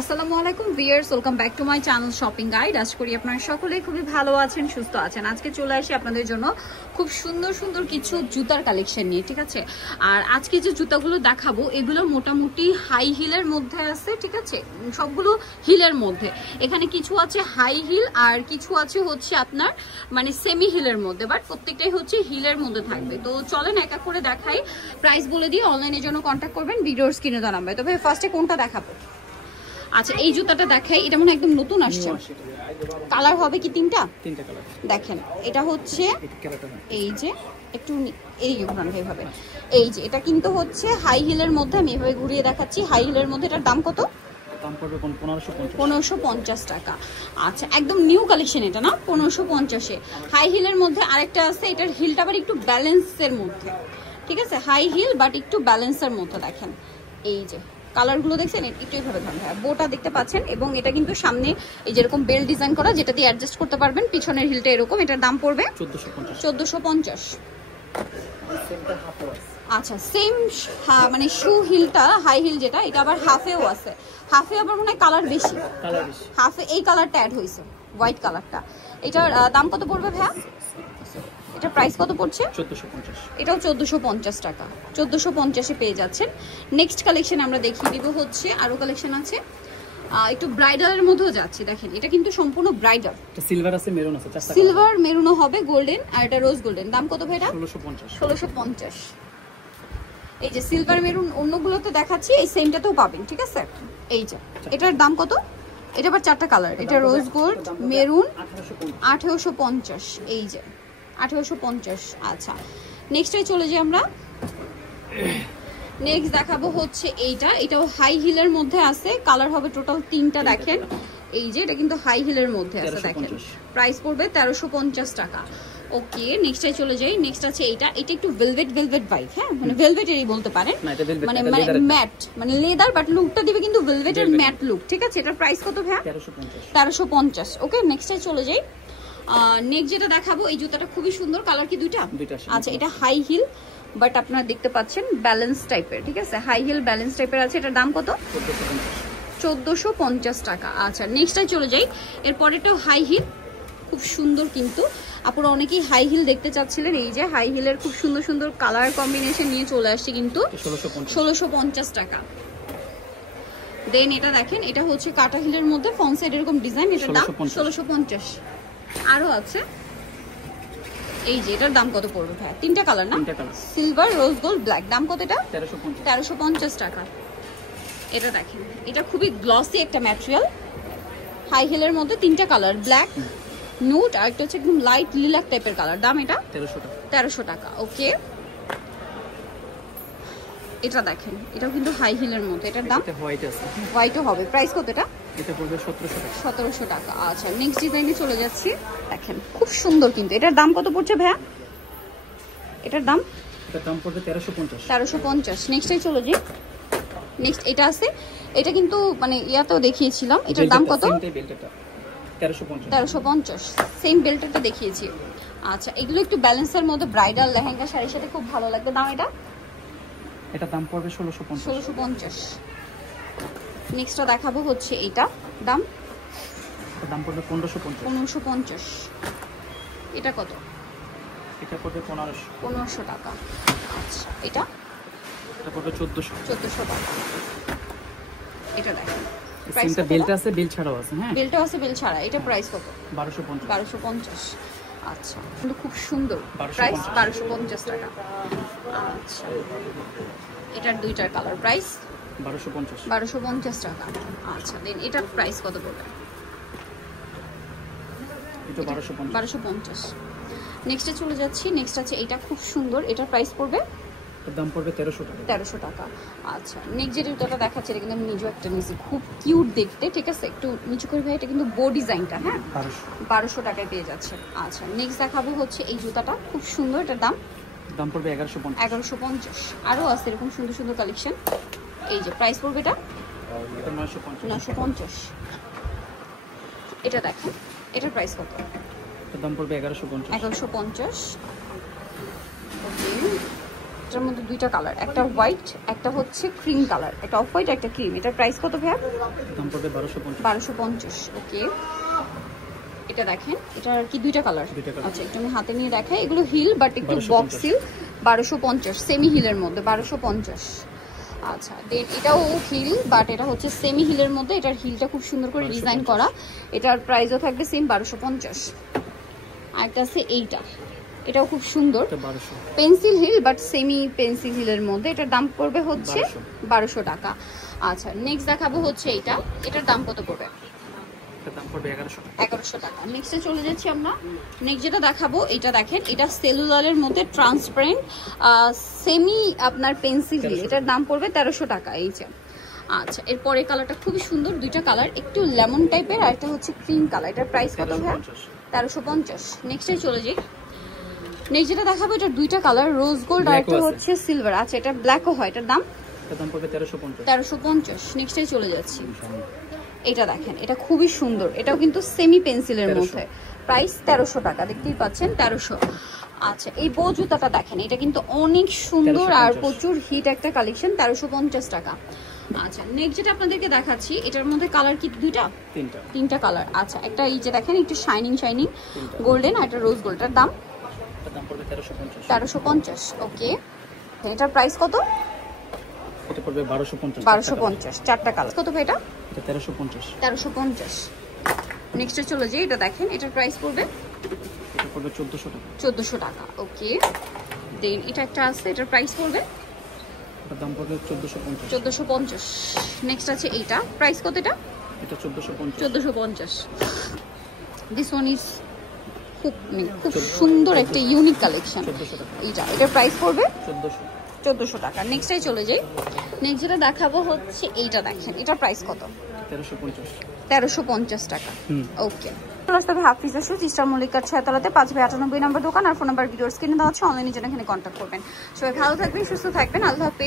আসসালামু আলাইকুম viewers, welcome back to my channel shopping guide. আশা করি আপনারা সকলেই খুবই ভালো আছেন, সুস্থ আছেন। আজকে চলে আসি আপনাদের জন্য খুব সুন্দর সুন্দর কিছু জুতার কালেকশন নিয়ে, ঠিক আছে। আর আজকে যে জুতাগুলো দেখাবো এগুলো মোটামুটি হাই হিলের মধ্যে আছে, ঠিক আছে, সবগুলো হিলের মধ্যে। এখানে কিছু আছে হাই হিল আর কিছু আছে হচ্ছে আপনার মানে সেমি হিলের মধ্যে, বাট প্রত্যেকটাই হচ্ছে হিলের মধ্যে থাকবে। তো চলেন এক এক করে দেখাই, প্রাইস বলে দিয়ে অনলাইনের জন্য কন্ট্যাক্ট করবেন, ভিডিওর স্ক্রিনে দেওয়া নাম্বার। তবে ফার্স্টে কোনটা দেখাবো? আচ্ছা, এই জুতাটা দেখাই, এটা মনে একদম নতুন আসছে। কালার হবে কি তিনটা কালার দেখেন। এটা হচ্ছে এই যে একটু এই এইভাবে, এই যে এটা কিন্তু হচ্ছে হাই হিলের মধ্যে। আমি এভাবে ঘুরিয়ে দেখাচ্ছি, হাই হিলের মধ্যে। এটার দাম কত? দাম পড়বে 1550 টাকা। আচ্ছা, একদম নিউ কালেকশন এটা না, 1550-এ হাই হিলের মধ্যে। আরেকটা আছে, এটার হিলটা আবার একটু ব্যালেন্সের মধ্যে, ঠিক আছে, হাই হিল বাট একটু ব্যালেন্সের মধ্যে। দেখেন এই যে কালারগুলো দেখছেন, একটু এইভাবে ধরেন, হ্যাঁ বোটা দেখতে পাচ্ছেন। এবং এটা কিন্তু সামনে এই যেরকম বেল্ট ডিজাইন করা, যেটা দিয়ে অ্যাডজাস্ট করতে পারবেন। পিছনের হিলটা এরকম। এটার দাম পড়বে 1450। আচ্ছা, সেম মানে শু হিলটা হাই হিল যেটা, এটা আবার হাফেও আছে। হাফে আবার মনে হয় কালার বেশি, হাফে এই কালারটা অ্যাড হয়েছে, হোয়াইট কালারটা। এটার দাম কত পড়বে ভাইয়া? এটা প্রাইস কত পড়ছে? 1450। এটাও 1450 টাকা, 1450-এ পেয়ে যাচ্ছেন। নেক্সট কালেকশন আমরা দেখিয়ে দিব হচ্ছে, আরো কালেকশন আছে একটু ব্রাইডালের মধ্যেও যাচ্ছে। দেখেন এটা কিন্তু সম্পূর্ণ ব্রাইডাল, সিলভার আছে, মেরুন আছে, সিলভার মেরুনও হবে, গোল্ডেন, আর এটা রোজ গোল্ডেন। দাম কত ভাই? এটা 1650। এই যে সিলভার মেরুন অন্যগুলোতে দেখাচ্ছি, এই সেমটাতেও পাবেন, ঠিক আছে। এই যে এটার দাম কত? এটা আবার চারটা কালার, এটা রোজ গোল্ড, মেরুন, 1850। এই যে 1850। আচ্ছা, নেক্সটে চলে যাই আমরা। নেক্সট দেখাবো হচ্ছে এইটা, এটাও হাই হিলের মধ্যে আছে। কালার হবে টোটাল তিনটা। দেখেন এই যে এটা কিন্তু হাই হিলের মধ্যে আছে। দেখেন প্রাইস পড়বে 1350 টাকা। ওকে, নেক্সটে চলে যাই। নেক্সট আছে এইটা, এটা একটু ভেলভেট ভাইব, হ্যাঁ মানে ভেলভেটেরই বলতে পারেন, মানে ম্যাট মানে লেদার, বাট লুকটা দিবে কিন্তু ভেলভেটের ম্যাট লুক, ঠিক আছে। এটার প্রাইস কত ভাইয়া? 1350। ওকে, নেক্সটে চলে যাই। নেক্সট যেটা দেখাবো, এই জুতাটা খুবই সুন্দর। কালার কি দুইটা? আচ্ছা, এটা হাই হিল বাট আপনারা দেখতে পাচ্ছেন ব্যালেন্স টাইপের, ঠিক আছে, হাই হিল ব্যালেন্স টাইপের আছে। এটার দাম কত? 1450 টাকা। আচ্ছা, নেক্সটে চলে যাই। এরপরেটাও হাই হিল, খুব সুন্দর কিন্তু। আপনারা অনেকেই হাই হিল দেখতে চাচ্ছিলেন। এই যে হাই হিলের খুব সুন্দর সুন্দর কালার কম্বিনেশন নিয়ে চলে আসছে কিন্তু 1650 টাকা। দেন এটা দেখেন, এটা হচ্ছে কাটা হিলের মধ্যে, ফ্রন্ট সাইড এরকম ডিজাইন। এটার দাম 1650। আরো আছে এই যে, এটার দাম কত পড়বে ভাই? তিনটা কালার না, সিলভার, রোজ গোল্ড, ব্ল্যাক। দাম কত এটা? 1350 টাকা। এটা দেখেন, এটা খুবই গ্লসি একটা ম্যাটেরিয়াল, হাই হিলের মধ্যে। তিনটা কালার, ব্ল্যাক, নুড, আর একটা হচ্ছে একদম লাইট লিলাক টাইপের কালার। দাম এটা 1300 টাকা। ওকে, এটা দেখেন, এটাও কিন্তু হাই হিলের মধ্যে। এটার দাম হোয়াইটও হবে। প্রাইস কত এটা? এটা পড়বে 1700 টাকা। আচ্ছা, নেক্সট ডিজাইনে চলে যাচ্ছি। দেখেন খুব সুন্দর কিন্তু। এটার দাম কত পড়ছে ভাইয়া? এটার দাম পড়বে 1350। নেক্সটে চলে যাই। নেক্সট এটা আছে, এটা কিন্তু মানে ইয়াতেও দেখিয়েছিলাম। এটার দাম কত? 1350। সেম বেল্টটা দেখিয়েছি। আচ্ছা, এগুলো একটু ব্যালেন্সের মধ্যে, ব্রাইডাল লেহেঙ্গা শাড়ির সাথে খুব ভালো লাগবে। দাম এটা দাম পড়বে 1650। নেক্সটটা দেখাবো হচ্ছে এইটা, দাম পড়বে 1550। এটা কত? এটা পড়বে 1500 টাকা। আচ্ছা, এটা পড়বে 1400 টাকা। এটা দেখেন, সিমটা বেল্ট আছে, বেল্ট ছাড়াও আছে, হ্যাঁ বেল্টও আছে, বেল্ট ছাড়া। এটা প্রাইস কত? 1250। আচ্ছা, কিন্তু খুব সুন্দর। প্রাইস 1250 টাকা। আচ্ছা, এটার দুইটার কালার, প্রাইস 1250 টাকা। আচ্ছা, দেন এটার প্রাইস কত পড়বে? এটা 1250। নেক্সটে চলে যাচ্ছি। নেক্সট আছে এটা, খুব সুন্দর। এটার প্রাইস পড়বে? দাম পড়বে 1300 টাকা। আচ্ছা, নেক্সট যে জুতাটা দেখাচ্ছি, এটা কিন্তু আমি নিজেও একটা নিয়েছি, খুব কিউট দেখতে, ঠিক আছে। একটু নিচু করে ভাই, এটা কিন্তু বো ডিজাইনটা, হ্যাঁ 1200 টাকায় পেয়ে যাচ্ছে। আচ্ছা, নেক্সট দেখাবো হচ্ছে এই জুতাটা, খুব সুন্দর। এটার দাম পড়বে 1150। আরো আছে এরকম সুন্দর সুন্দর কালেকশন। এই যে প্রাইস পড়বে এটা 950। এটা দেখেন, এটার প্রাইস কত? দাম পড়বে 1150। ওকে, এটার মধ্যে দুইটা কালার, একটা হোয়াইট, একটা হচ্ছে ক্রিম কালার, একটা অফ হোয়াইট, একটা ক্রিম। এটার প্রাইস কত ভাইয়া? দাম পড়বে 1250। 1250। ওকে, এটা দেখেন, এটার কি দুইটা কালার? আচ্ছা, একটু আমি হাতে নিয়ে দেখাই। এগুলো হিল বাট একটু বক্স হিল, 1250, সেমি হিলের মধ্যে 1250। আচ্ছা, দেন এটাও হিল বাট এটা হচ্ছে সেমি হিলের মধ্যে। এটার হিলটা খুব সুন্দর করে ডিজাইন করা। এটার প্রাইসও থাকবে সেম 1250। আরেকটা আছে এইটা, এটাও খুব সুন্দর, pencil heel but semi pencil হিলের মধ্যে। এটার দাম পড়বে হচ্ছে 1200 টাকা। আচ্ছা, নেক্সট দেখাবো হচ্ছে এইটা। এটার দাম কত পড়বে? দাম পড়বে 1100 টাকা। নেক্সটে চলে যাচ্ছি আমরা। নেক্সট যেটা দেখাবো, এটা দেখেন, এটা সেলুলারের মধ্যে ট্রান্সপারেন্ট সেমি আপনার পেন্সিল হিল। এটার দাম পড়বে 1300 টাকা। এই যে, আচ্ছা, এরপরে কালারটা খুবই সুন্দর, দুইটা কালার, একটু লেমন টাইপের আর একটা হচ্ছে ক্রিম কালার। এটার প্রাইস কত ভাই? 1350। নেক্সটে চলে যাই। নেক্সট যেটা দেখাবো, এটা দুইটা কালার, রোজ গোল্ড আর একটা হচ্ছে সিলভার। আচ্ছা, এটা ব্ল্যাকও হয়। এটার দাম পড়বে 1350। 1350। নেক্সটে চলে যাচ্ছি। এটা দেখেন, এটা খুবই সুন্দর, এটাও কিন্তু সেমি পেন্সিলের মধ্যে। প্রাইস 1300 টাকা, দেখতেই পাচ্ছেন 1300। আচ্ছা, এই বো জুতাটা দেখেন, এটা কিন্তু অনেক সুন্দর আর প্রচুর হিট একটা কালেকশন, 1350 টাকা। আচ্ছা, নেক্সট যেটা আপনাদেরকে দেখাচ্ছি, এটার মধ্যে কালার কি দুইটা? তিনটা কালার। আচ্ছা, একটা এই যে দেখেন, একটু শাইনিং গোল্ডেন আর একটা রোজ গোল্ডের দাম 1350। ওকে, এটার প্রাইস কত? এটা পড়বে 1250। 1250, চারটা কালার। কত ভাই এটা? এটা 1350। 1350। নেক্সটে চলে যাই। এটা দেখেন, এটার প্রাইস পড়বে? এটা পড়বে 1400 টাকা। 1400 টাকা। ওকে, দেন এটা একটা আছে, এটার প্রাইস পড়বে? এটার দাম পড়বে 1450। 1450। নেক্সট আছে এইটা, প্রাইস কত এটা? এটা 1450। 1450। দিস ওয়ান ইজ খুব সুন্দর একটা ইউনিক কালেকশন। এইটা, এটার প্রাইস পড়বে 1400 টাকা। নেক্সটে চলে যাই। নেক্সট যেটা দেখাবো হচ্ছে এইটা দেখেন, এটার প্রাইস কত? 1350। 1350 টাকা। ওকে, হাফিজ আসুস, ইস্টার মল্লিকার 6তলাতে 5/98 নম্বর দোকান। আর ফোন নাম্বার ভিডিওর স্ক্রিনে দেওয়া আছে, অনলাইনে জন্য এখানে কন্ট্যাক্ট করবেন। সবাই ভালো থাকবেন, সুস্থ থাকবেন, আল্লাহ হাফেজ।